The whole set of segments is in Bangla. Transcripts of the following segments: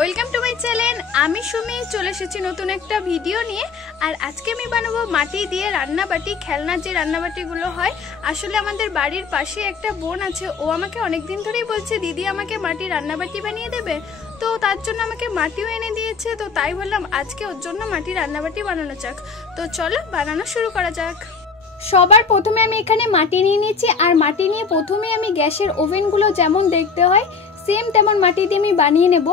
Welcome to my channel. আমি সুমি চলে এসেছি নতুন একটা ভিডিও নিয়ে। আর আজকে আমি বানাবো মাটি দিয়ে রান্নাবাটি, খেলনার যে রান্নাবাটিগুলো হয়। আসলে আমাদের বাড়ির পাশে একটা বোন আছে, ও আমাকে অনেক দিন ধরেই বলছে দিদি আমাকে মাটি রান্নাবাটি বানিয়ে দেবে। তো তার জন্য আমাকে মাটিও এনে দিয়েছে, তো তাই বললাম আজকে ওর জন্য মাটি রান্নাবাটি বানানো যাক। তো চলো বানানো শুরু করা যাক। সবার প্রথমে আমি এখানে মাটি নিয়ে নিয়েছি, আর মাটি নিয়ে প্রথমে আমি গ্যাসের ওভেনগুলো যেমন দেখতে হয় সেম তেমন মাটি দিয়ে আমি বানিয়ে নেব।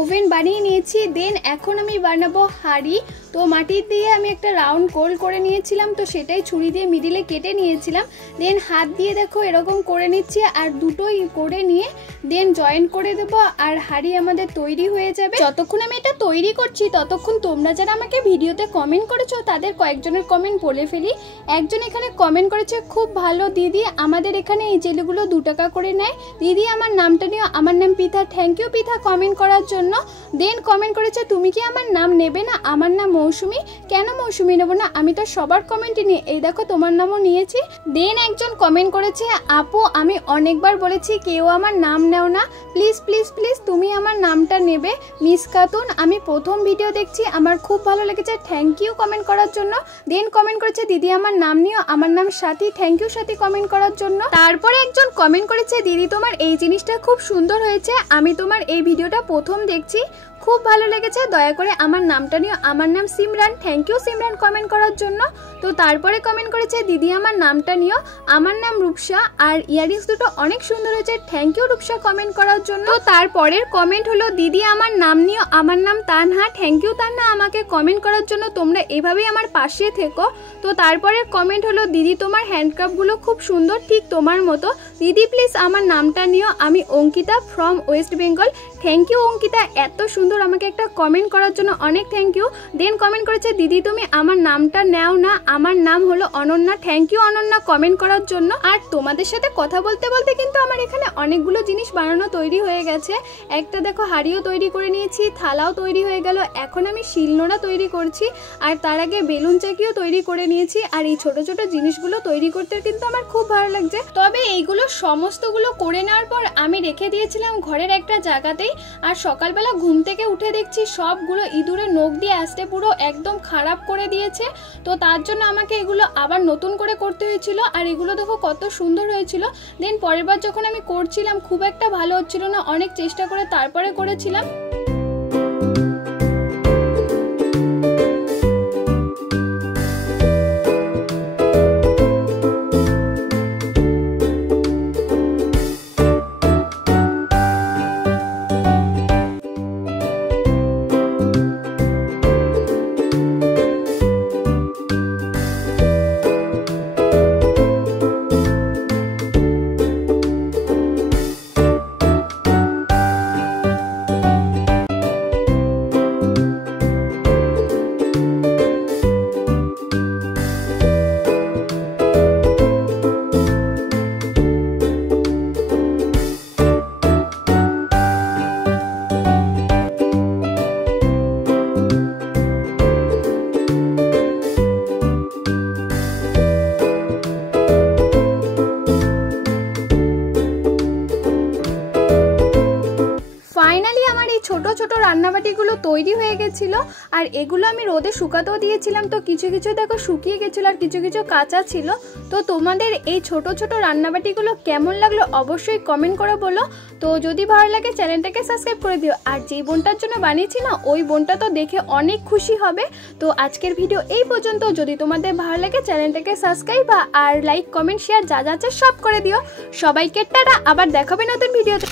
ওভেন বানিয়ে নিয়েছি, দেন এখন আমি বানাবো হাঁড়ি। তো মাটি দিয়ে আমি একটা রাউন্ড গোল করে নিয়েছিলাম, তো সেটাই ছুরি দিয়ে মিডিলে কেটে নিয়েছিলাম। দেন হাত দিয়ে দেখো এরকম করে নিচ্ছি, আর দুটোই করে নিয়ে দেন জয়েন করে দেবো, আর হাঁড়ি আমাদের তৈরি হয়ে যাবে। যতক্ষণ আমি এটা তৈরি করছি ততক্ষণ তোমরা যারা আমাকে ভিডিওতে কমেন্ট করেছো তাদের কয়েকজনের কমেন্ট বলে ফেলি। একজন এখানে কমেন্ট করেছে, খুব ভালো দিদি, আমাদের এখানে এই জেলিগুলো 2 টাকা করে নেয়। দিদি আমার নামটা নিও, আমার নাম পিথা। থ্যাংক ইউ পিথা কমেন্ট করার জন্য। দেন কমেন্ট করেছে, তুমি কি আমার নাম নেবে না? আমার নাম মৌসুমি। কেন মৌসুমি নেবো না, আমি তো সবার কমেন্ট নিই, এই দেখো তোমার নামও নিয়েছি। দেন একজন কমেন্ট করেছে, আপু আমি অনেকবার বলেছি কেউ আমার নাম নেও না, প্লিজ প্লিজ প্লিজ তুমি আমার নামটা নেবে। মিস খাতুন, আমি প্রথম ভিডিও দেখছি, আমার খুব ভালো লেগেছে, থ্যাংক ইউ কমেন্ট করার জন্য। দেন কমেন্ট করেছে, দিদি আমার নাম নিও, আমার নাম সাথী। থ্যাংক ইউ সাথী কমেন্ট করার জন্য। তারপরে একজন কমেন্ট করেছে, দিদি তোমার এই জিনিসটা খুব সুন্দর হয়েছে, আমি তোমার এই ভিডিওটা প্রথম দেখছি, খুব ভালো লেগেছে, দয়া করে আমার নামটা নিও, আমার নাম Simran. Thank you Simran comment করার জন্য। তো তারপরে কমেন্ট করেছে, দিদি আমার নামটা নিও, আমার নাম রূপসা, আর ইয়ারিংস দুটো অনেক সুন্দর হয়েছে, থ্যাংক ইউ রূপসা কমেন্ট করার জন্য। তো তারপরের কমেন্ট হলো, দিদি আমার নাম নিও, আমার নাম তানহা। থ্যাংক ইউ তানহা আমাকে কমেন্ট করার জন্য, তোমরা এভাবেই আমার পাশে থেকো। তো তারপরের কমেন্ট হলো, দিদি তোমার হ্যান্ডক্রাফটগুলো খুব সুন্দর, ঠিক তোমার মতো, দিদি প্লিজ আমার নামটা নিও, আমি Ankita from West Bengal. Thank you Ankita এত সুন্দর আমাকে একটা কমেন্ট করার জন্য, অনেক থ্যাংক ইউ। দেন কমেন্ট করেছে, দিদি তুমি আমার নামটা নেও না, আমার নাম হলো Ananya. Thank you Ananya comment করার জন্য। আর তোমাদের সাথে কথা বলতে বলতে কিন্তু আমার এখানে অনেকগুলো জিনিস বানানো তৈরি হয়ে গেছে। একটা দেখো হাঁড়িও তৈরি করে নিয়েছি, থালাও তৈরি হয়ে গেল, এখন আমি শিলনোড়া তৈরি করছি, আর তার আগে বেলুন চাকিও তৈরি করে নিয়েছি। আর এই ছোট ছোট জিনিসগুলো তৈরি করতে কিন্তু আমার খুব ভালো লাগছে। তবে এইগুলো সমস্তগুলো করে নেওয়ার পর আমি রেখে দিয়েছিলাম ঘরের একটা জায়গাতেই। আর সকালবেলা ঘুম থেকে উঠে দেখছি সবগুলো ইঁদুরের নখ দিয়ে আসতে পুরো একদম খারাপ করে দিয়েছে। তো তার জন্য আমাকে এগুলো আবার নতুন করে করতে হয়েছিল। আর এগুলো দেখো কত সুন্দর হয়েছিল। দেন পরের বার যখন আমি করছিলাম খুব একটা ভালো হচ্ছিল না, অনেক চেষ্টা করে তারপরে করেছিলাম। আমার এই ছোট ছোট রান্নাবাটিগুলো তৈরি হয়ে গেছিলো। আর এগুলো আমি রোদে শুকাতেও দিয়েছিলাম, তো কিছু কিছু দেখো শুকিয়ে গেছিলো আর কিছু কিছু কাঁচা ছিল। তো তোমাদের এই ছোট ছোট রান্নাবাটিগুলো কেমন লাগলো অবশ্যই কমেন্ট করে বলো। তো যদি ভালো লাগে চ্যানেলটাকে সাবস্ক্রাইব করে দিও। আর যেই বোনটার জন্য বানিয়েছি না, ওই বোনটা তো দেখে অনেক খুশি হবে। তো আজকের ভিডিও এই পর্যন্ত। যদি তোমাদের ভালো লাগে চ্যানেলটাকে সাবস্ক্রাইব আর লাইক কমেন্ট শেয়ার যা যা আছে সব করে দিও। সবাইকে টাটা, আবার দেখাবে নতুন ভিডিওতে।